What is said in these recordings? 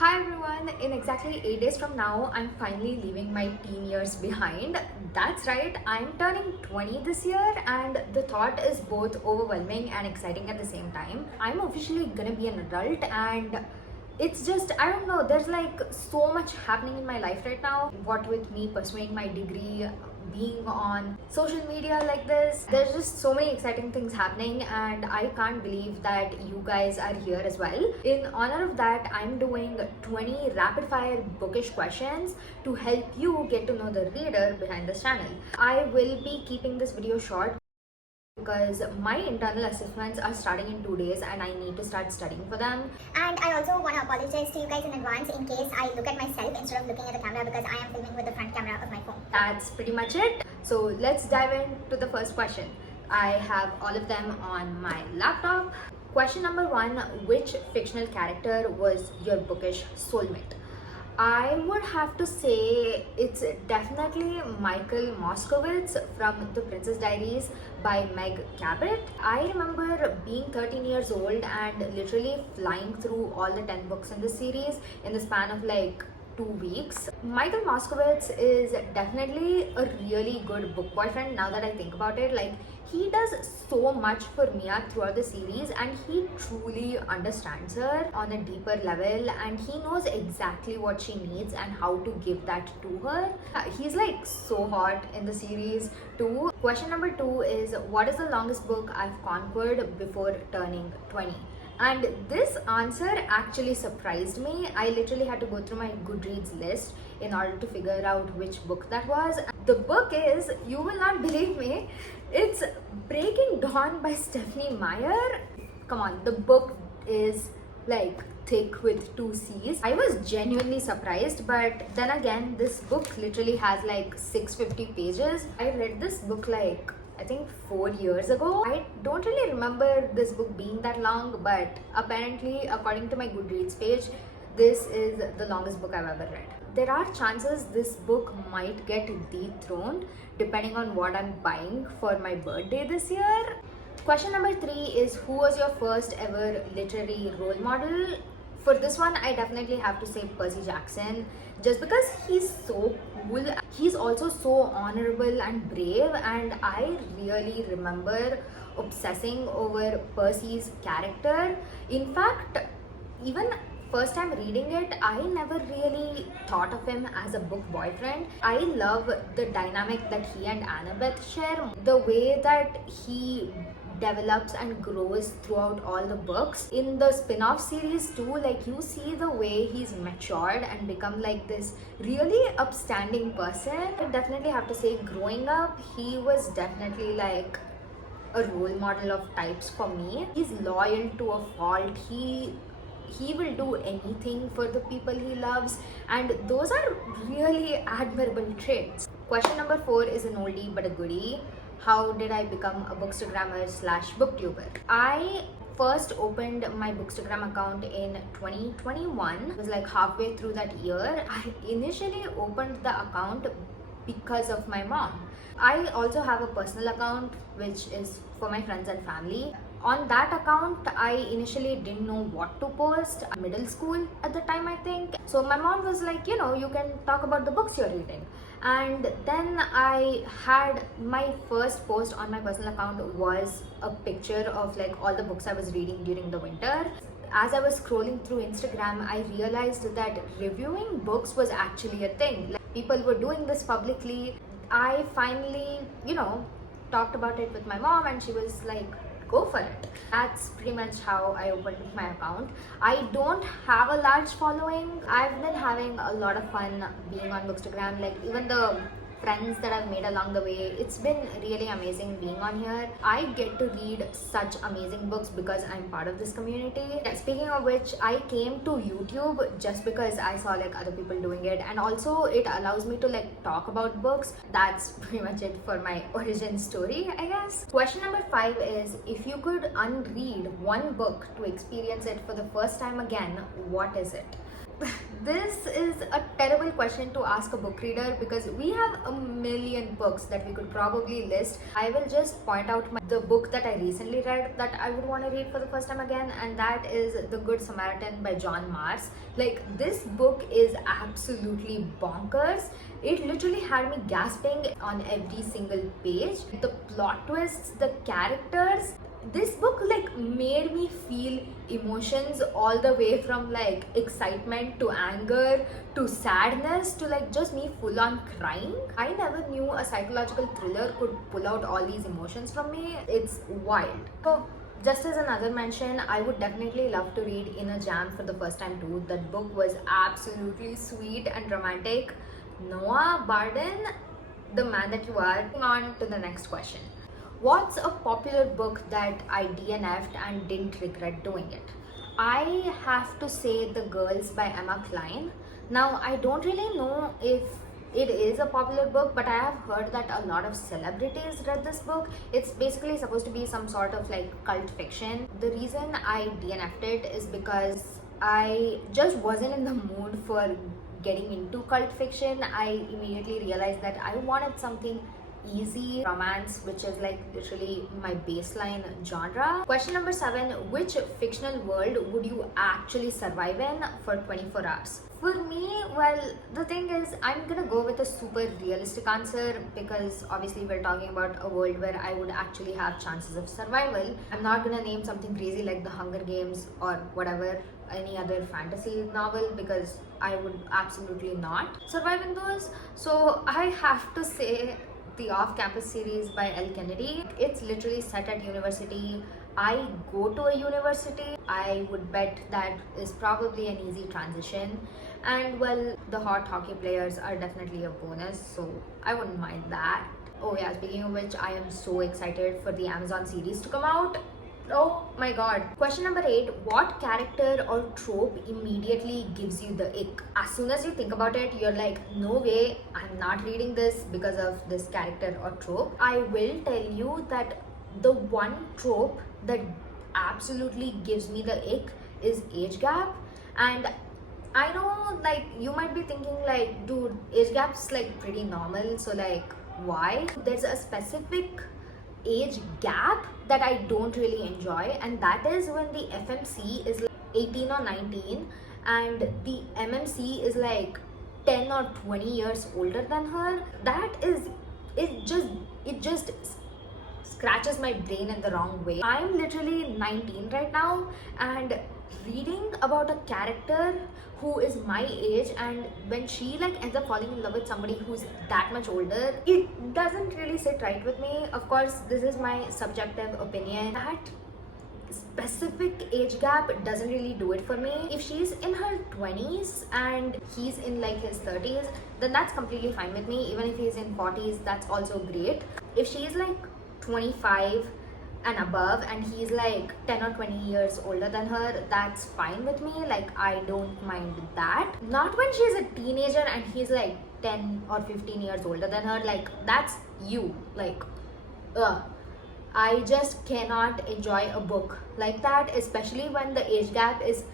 Hi everyone, in exactly 8 days from now, I'm finally leaving my teen years behind. That's right, I'm turning 20 this year, and the thought is both overwhelming and exciting at the same time. I'm officially gonna be an adult, and it's just, I don't know, there's like so much happening in my life right now. What with me pursuing my degree, being on social media like this, there's just so many exciting things happening, and I can't believe that you guys are here as well. In honor of that, I'm doing 20 rapid fire bookish questions to help you get to know the reader behind this channel. I will be keeping this video short because my internal assessments are starting in 2 days and I need to start studying for them. And I also want to apologize to you guys in advance in case I look at myself instead of looking at the camera, because I am filming with the front camera of my phone. That's pretty much it. So let's dive into the first question. I have all of them on my laptop. Question number 1, which fictional character was your bookish soulmate? I would have to say it's definitely Michael Moskowitz from The Princess Diaries by Meg Cabot. I remember being 13 years old and literally flying through all the 10 books in the series in the span of like 2 weeks. Michael Moskowitz is definitely a really good book boyfriend now that I think about it. Like, he does so much for Mia throughout the series, and he truly understands her on a deeper level, and he knows exactly what she needs and how to give that to her. He's like so hot in the series too. Question number 2 is, what is the longest book I've conquered before turning 20? And this answer actually surprised me. I literally had to go through my Goodreads list in order to figure out which book that was. The book is, you will not believe me, it's Breaking Dawn by Stephanie Meyer. Come on, the book is like thick with 2 C's. I was genuinely surprised, but then again, this book literally has like 650 pages. I read this book like I think 4 years ago. I don't really remember this book being that long, but apparently, according to my Goodreads page, this is the longest book I've ever read. There are chances this book might get dethroned depending on what I'm buying for my birthday this year. Question number 3 is, who was your first ever literary role model? For this one, I definitely have to say Percy Jackson, just because he's so cool. He's also so honorable and brave, and I really remember obsessing over Percy's character. In fact, even first time reading it, I never really thought of him as a book boyfriend. I love the dynamic that he and Annabeth share, the way that he develops and grows throughout all the books. In the spin-off series too, like, you see the way he's matured and become like this really upstanding person. I definitely have to say, growing up, he was definitely like a role model of types for me. He's loyal to a fault. He will do anything for the people he loves, and those are really admirable traits. Question number 4 is an oldie but a goodie. How did I become a bookstagrammer / booktuber? I first opened my Bookstagram account in 2021. It was like halfway through that year. I initially opened the account because of my mom. I also have a personal account which is for my friends and family. On that account, I initially didn't know what to post. Middle school at the time, I think. So my mom was like, you can talk about the books you're reading. And then I had my first post on my personal account was a picture of like all the books I was reading during the winter. As I was scrolling through Instagram, I realized that reviewing books was actually a thing. Like, people were doing this publicly. I finally, talked about it with my mom, and she was like, go for it. That's pretty much how I opened my account. I don't have a large following. I've been having a lot of fun being on Bookstagram. Like, even the friends that I've made along the way, it's been really amazing being on here. I get to read such amazing books because I'm part of this community. Speaking of which, I came to YouTube just because I saw like other people doing it, and also it allows me to like talk about books. That's pretty much it for my origin story, I guess. Question number 5 is, if you could unread one book to experience it for the first time again, what is it? This is a terrible question to ask a book reader because we have a million books that we could probably list. I will just point out the book that I recently read that I would want to read for the first time again, and that is The Good Samaritan by John Mars. Like, this book is absolutely bonkers. It literally had me gasping on every single page. The plot twists, the characters, this book like made me feel emotions all the way from like excitement to anger to sadness to like just me full on crying. I never knew a psychological thriller could pull out all these emotions from me. It's wild. So just as another mention, I would definitely love to read In a Jam for the first time too. That book was absolutely sweet and romantic. Noah Barden, the man that you are. Moving on to the next question. What's a popular book that I DNF'd and didn't regret doing it? I have to say The Girls by Emma Cline. Now, I don't really know if it is a popular book, but I have heard that a lot of celebrities read this book. It's basically supposed to be some sort of like cult fiction. The reason I DNF'd it is because I just wasn't in the mood for getting into cult fiction. I immediately realized that I wanted something easy romance, which is like literally my baseline genre. Question number 7. Which fictional world would you actually survive in for 24 hours? For me, well, the thing is, I'm gonna go with a super realistic answer because obviously we're talking about a world where I would actually have chances of survival. I'm not gonna name something crazy like The Hunger Games or whatever, any other fantasy novel, because I would absolutely not survive in those. So I have to say the Off-Campus series by L. Kennedy. It's literally set at university. I go to a university. I would bet that is probably an easy transition. And well, the hot hockey players are definitely a bonus, so I wouldn't mind that. Oh yeah, speaking of which, I am so excited for the Amazon series to come out. Oh my god. Question number 8. What character or trope immediately gives you the ick? As soon as you think about it, you're like, no way, I'm not reading this because of this character or trope. I will tell you that the one trope that absolutely gives me the ick is age gap. And I know, like, you might be thinking like, dude, age gap's like pretty normal, so like, why? There's a specific age gap that I don't really enjoy, and that is when the FMC is like 18 or 19 and the MMC is like 10 or 20 years older than her. That is, it just scratches my brain in the wrong way. I'm literally 19 right now, and reading about a character who is my age, and when she like ends up falling in love with somebody who's that much older, it doesn't really sit right with me. Of course, this is my subjective opinion. That specific age gap doesn't really do it for me. If she's in her 20s and he's in like his 30s, then that's completely fine with me. Even if he's in 40s, that's also great. If she's like 25 and above and he's like 10 or 20 years older than her, that's fine with me. Like, I don't mind that. Not when she's a teenager and he's like 10 or 15 years older than her. Like, that's you. Like, I just cannot enjoy a book like that, especially when the age gap is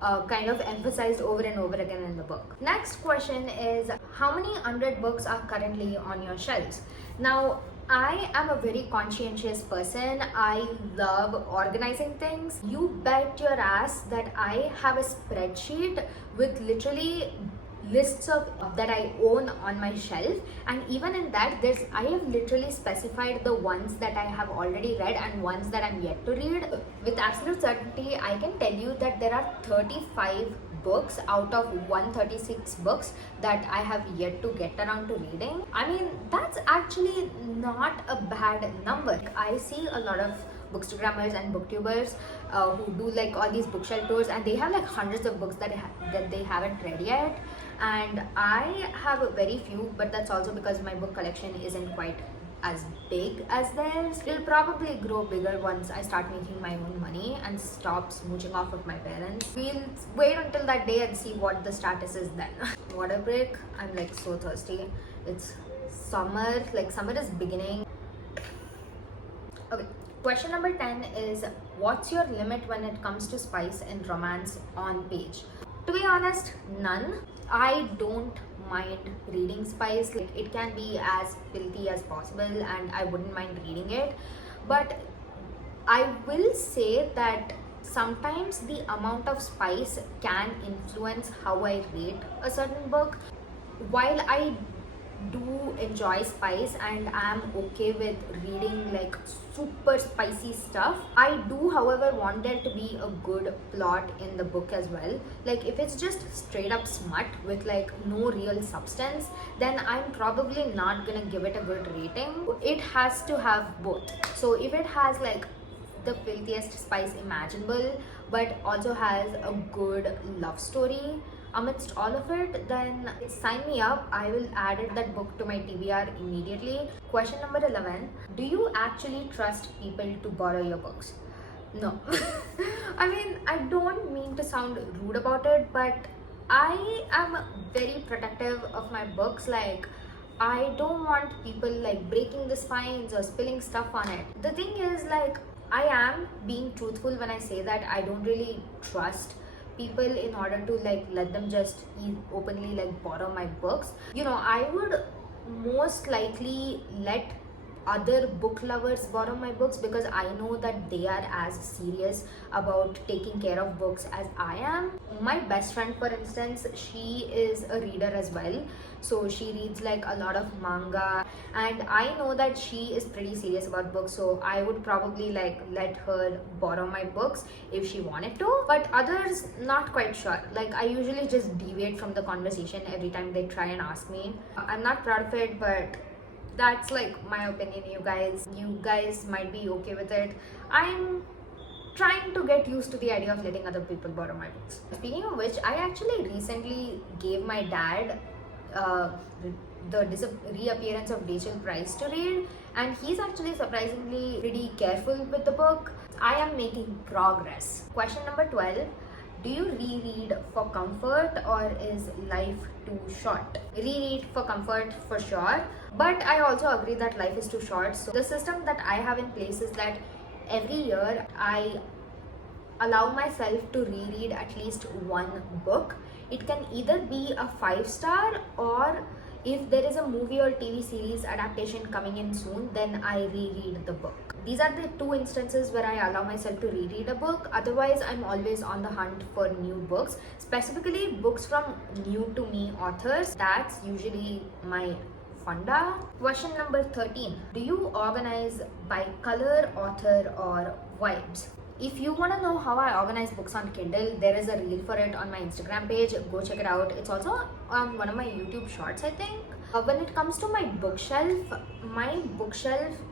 kind of emphasized over and over again in the book. Next question is, how many unread books are currently on your shelves? Now, I am a very conscientious person. I love organizing things. You bet your ass that I have a spreadsheet with literally lists of that I own on my shelf, and even in that I have literally specified the ones that I have already read and ones that I'm yet to read. With absolute certainty, I can tell you that there are 35 books out of 136 books that I have yet to get around to reading. I mean, that's actually not a bad number. I see a lot of bookstagrammers and booktubers who do like all these bookshelf tours, and they have like hundreds of books that they haven't read yet, and I have a very few, but that's also because my book collection isn't quite as big as theirs. It'll probably grow bigger once I start making my own money and stop smooching off of my parents. We'll wait until that day and see what the status is then. Water break. I'm like so thirsty. It's summer, like summer is beginning. Okay, question number 10 is, what's your limit when it comes to spice in romance on page? To be honest, none. I don't mind reading spice. Like, it can be as filthy as possible and I wouldn't mind reading it. But I will say that sometimes the amount of spice can influence how I rate a certain book. While I do enjoy spice and I'm okay with reading like super spicy stuff, I do however want there to be a good plot in the book as well. Like, if it's just straight up smut with like no real substance, then I'm probably not gonna give it a good rating. It has to have both. So if it has like the filthiest spice imaginable but also has a good love story amidst all of it, then sign me up. I will add that book to my TBR immediately. Question number 11. Do you actually trust people to borrow your books? No. I mean, I don't mean to sound rude about it, but I am very protective of my books. Like, I don't want people like breaking the spines or spilling stuff on it. The thing is, like, I am being truthful when I say that I don't really trust people in order to like let them just openly like borrow my books. I would most likely let other book lovers borrow my books because I know that they are as serious about taking care of books as I am. My best friend, for instance, she is a reader as well, so she reads like a lot of manga, and I know that she is pretty serious about books, so I would probably like let her borrow my books if she wanted to. But others, not quite sure. Like, I usually just deviate from the conversation every time they try and ask me. I'm not proud of it, but that's like my opinion. You guys might be okay with it. I'm trying to get used to the idea of letting other people borrow my books. Speaking of which, I actually recently gave my dad the reappearance of Rachel Price to read, and he's actually surprisingly pretty careful with the book. I am making progress. Question number 12. Do you reread for comfort or is life too short? Reread for comfort for sure, but I also agree that life is too short. So the system that I have in place is that every year I allow myself to reread at least one book. It can either be a 5-star, or if there is a movie or TV series adaptation coming in soon, then I reread the book. These are the two instances where I allow myself to reread a book. Otherwise, I'm always on the hunt for new books, specifically books from new to me authors. That's usually my funda. Question number 13. Do you organize by color, author, or vibes? If you want to know how I organize books on Kindle, there is a reel for it on my Instagram page. Go check it out. It's also on one of my YouTube shorts, I think. When it comes to my bookshelf,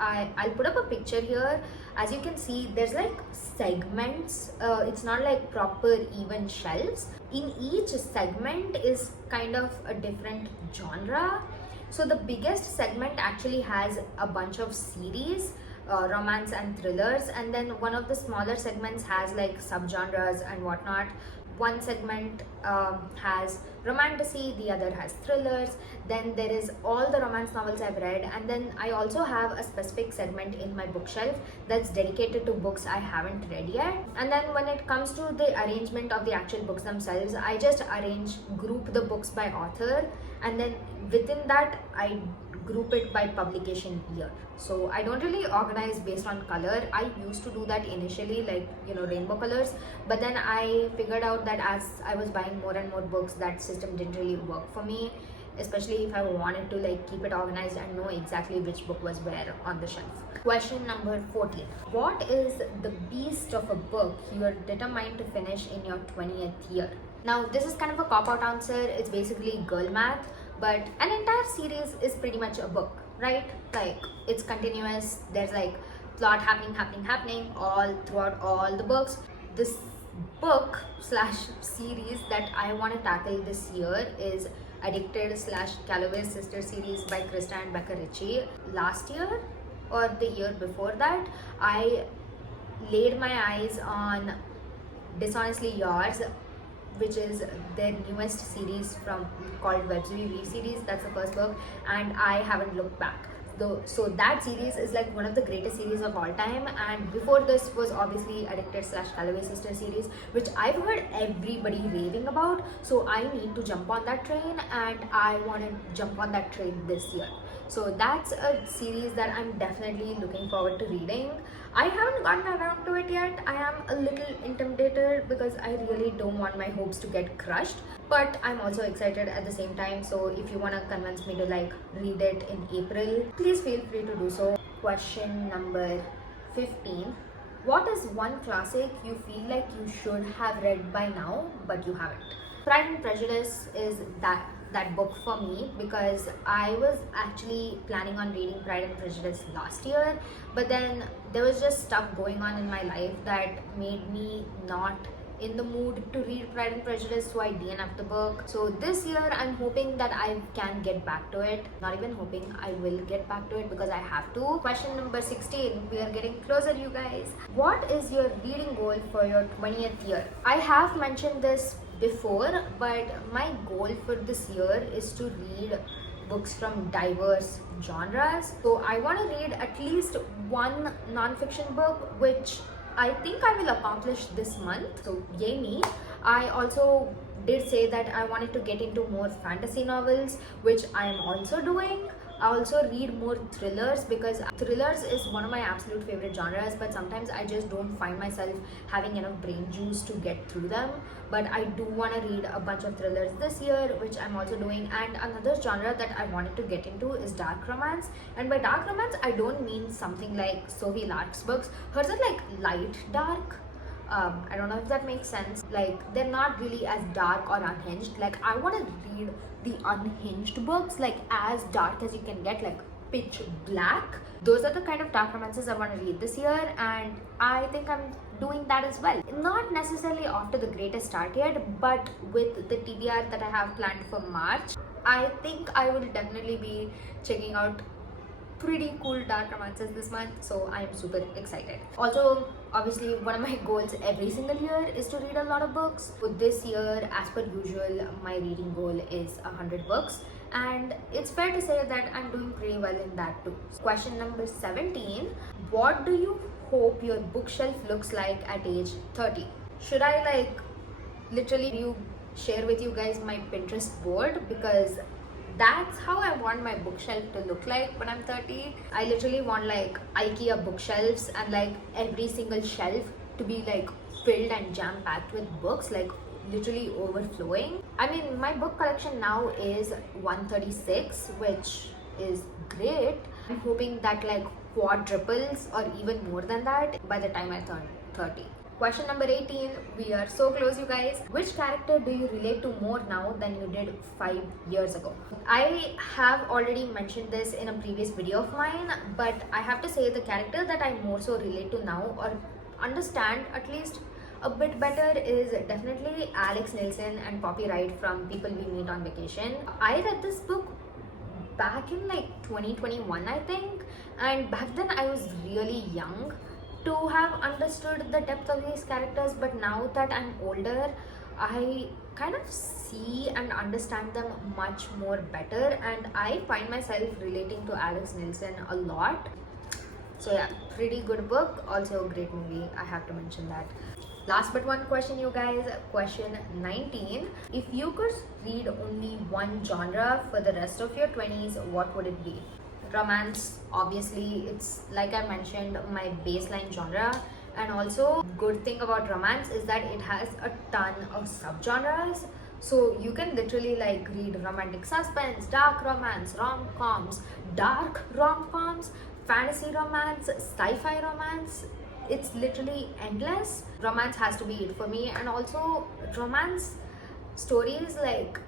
I'll put up a picture here. As you can see, there's like segments. It's not like proper even shelves. In each segment is kind of a different genre. So the biggest segment actually has a bunch of series, romance and thrillers, and then one of the smaller segments has like subgenres and whatnot. One segment has romantasy, the other has thrillers, then there is all the romance novels I've read, and then I also have a specific segment in my bookshelf that's dedicated to books I haven't read yet. And then when it comes to the arrangement of the actual books themselves, I just group the books by author, and then within that I group it by publication year. So I don't really organize based on color. I used to do that initially, like, rainbow colors, but then I figured out that as I was buying more and more books, that system didn't really work for me, especially if I wanted to like keep it organized and know exactly which book was where on the shelf. Question number 14. What is the beast of a book you are determined to finish in your 20th year? Now, this is kind of a cop-out answer. It's basically girl math, but an entire series is pretty much a book, right? Like, it's continuous. There's like plot happening all throughout all the books. This book / series that I want to tackle this year is Addicted / Calloway's Sister series by Krista and Becca Ritchie. Last year or the year before that, I laid my eyes on Dishonestly Yours, which is their newest series called Web Series. That's the first book, and I haven't looked back. So that series is like one of the greatest series of all time, and before this was obviously Addicted / Callaway Sister series, which I've heard everybody raving about. So I need to jump on that train, and I want to jump on that train this year. So that's a series that I'm definitely looking forward to reading. I haven't gotten around to it yet. I am a little intimidated because I really don't want my hopes to get crushed, but I'm also excited at the same time. So if you want to convince me to like read it in April, please feel free to do so. Question number 15. What is one classic you feel like you should have read by now but you haven't? Pride and Prejudice is that book for me, because I was actually planning on reading Pride and Prejudice last year, but then there was just stuff going on in my life that made me not in the mood to read Pride and Prejudice, so I DNF'd the book. So this year I'm hoping that I can get back to it. Not even hoping, I will get back to it because I have to. Question number 16. We are getting closer, you guys. What is your reading goal for your 20th year? I have mentioned this before, but my goal for this year is to read books from diverse genres. So I want to read at least one non-fiction book, which I think I will accomplish this month. So yay me. I also did say that I wanted to get into more fantasy novels, which I am also doing. I also read more thrillers because thrillers is one of my absolute favorite genres, but sometimes I just don't find myself having enough brain juice to get through them. But I do want to read a bunch of thrillers this year, which I'm also doing. And another genre that I wanted to get into is dark romance. And by dark romance, I don't mean something like Sophie Lark's books. Hers are like light dark. I don't know if that makes sense. Like, they're not really as dark or unhinged. Like, I want to read the unhinged books, like as dark as you can get, like pitch black. Those are the kind of dark romances I want to read this year, and I think I'm doing that as well. Not necessarily off to the greatest start yet, but with the TBR that I have planned for March, I think I will definitely be checking out pretty cool dark romances this month, so I am super excited. Also, obviously, one of my goals every single year is to read a lot of books. So this year, as per usual, my reading goal is 100 books, and it's fair to say that I'm doing pretty well in that too. Question number 17. What do you hope your bookshelf looks like at age 30? Should I like literally share with you guys my Pinterest board, because that's how I want my bookshelf to look like when I'm 30. I literally want like IKEA bookshelves, and like every single shelf to be like filled and jam-packed with books, like literally overflowing. I mean, my book collection now is 136, which is great. I'm hoping that like quadruples or even more than that by the time I turn 30. Question number 18. We are so close, you guys. Which character do you relate to more now than you did 5 years ago? I have already mentioned this in a previous video of mine, but I have to say the character that I more so relate to now, or understand at least a bit better, is definitely Alex Nilsson and Poppy Wright from People We Meet on Vacation. I read this book back in like 2021, I think, and back then I was really young to have understood the depth of these characters, but now that I'm older, I kind of see and understand them much more better, and I find myself relating to Alex Nilsson a lot. So yeah, pretty good book, also a great movie, I have to mention that. Last but one question, you guys. Question 19. If you could read only one genre for the rest of your 20s, what would it be? Romance, obviously, it's like I mentioned, my baseline genre. And also, good thing about romance is that it has a ton of subgenres. So you can literally like read romantic suspense, dark romance, rom-coms, dark rom-coms, fantasy romance, sci-fi romance. It's literally endless. Romance has to be it for me. And also, romance stories, like,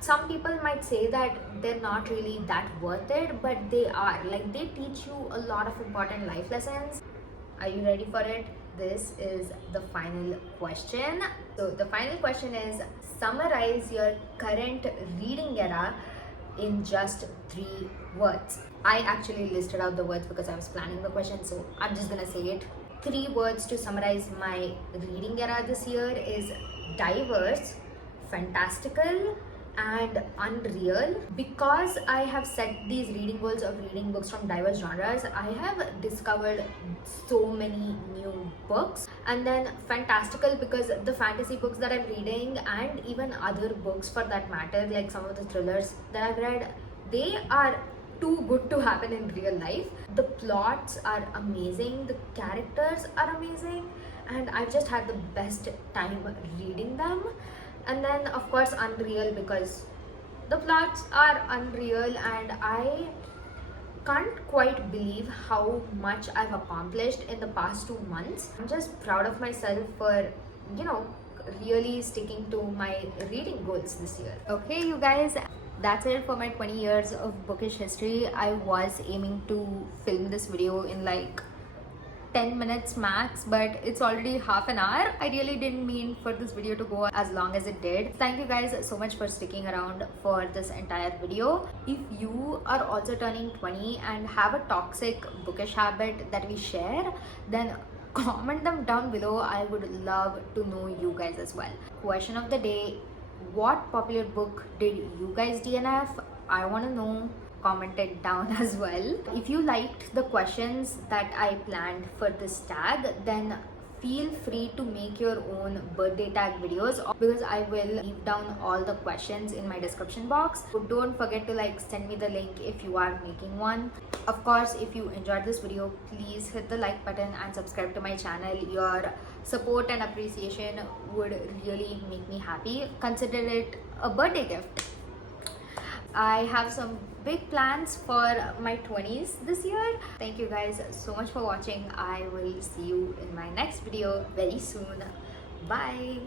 some people might say that they're not really that worth it, but they are. Like, they teach you a lot of important life lessons. Are you ready for it? This is the final question. So the final question is, summarize your current reading era in just 3 words. I actually listed out the words because I was planning the question, so I'm just gonna say it. 3 words to summarize my reading era this year is diverse, fantastical, and unreal. Because I have set these reading goals of reading books from diverse genres, I have discovered so many new books. And then fantastical, because the fantasy books that I'm reading, and even other books for that matter, like some of the thrillers that I've read, they are too good to happen in real life. The plots are amazing, the characters are amazing, and I've just had the best time reading them. And then of course unreal, because the plots are unreal and I can't quite believe how much I've accomplished in the past 2 months. I'm just proud of myself for, you know, really sticking to my reading goals this year. Okay, you guys, that's it for my 20 years of bookish history. I was aiming to film this video in like 10 minutes max, but it's already half an hour. I really didn't mean for this video to go as long as it did. Thank you guys so much for sticking around for this entire video. If you are also turning 20 and have a toxic bookish habit that we share, then comment them down below. I would love to know you guys as well. Question of the day: what popular book did you guys DNF? I want to know. Comment it down as well. If you liked the questions that I planned for this tag, then feel free to make your own birthday tag videos, because I will leave down all the questions in my description box. So don't forget to like send me the link if you are making one. Of course, if you enjoyed this video, please hit the like button and subscribe to my channel. Your support and appreciation would really make me happy. Consider it a birthday gift. I have some big plans for my 20s this year. Thank you guys so much for watching. I will see you in my next video very soon. Bye.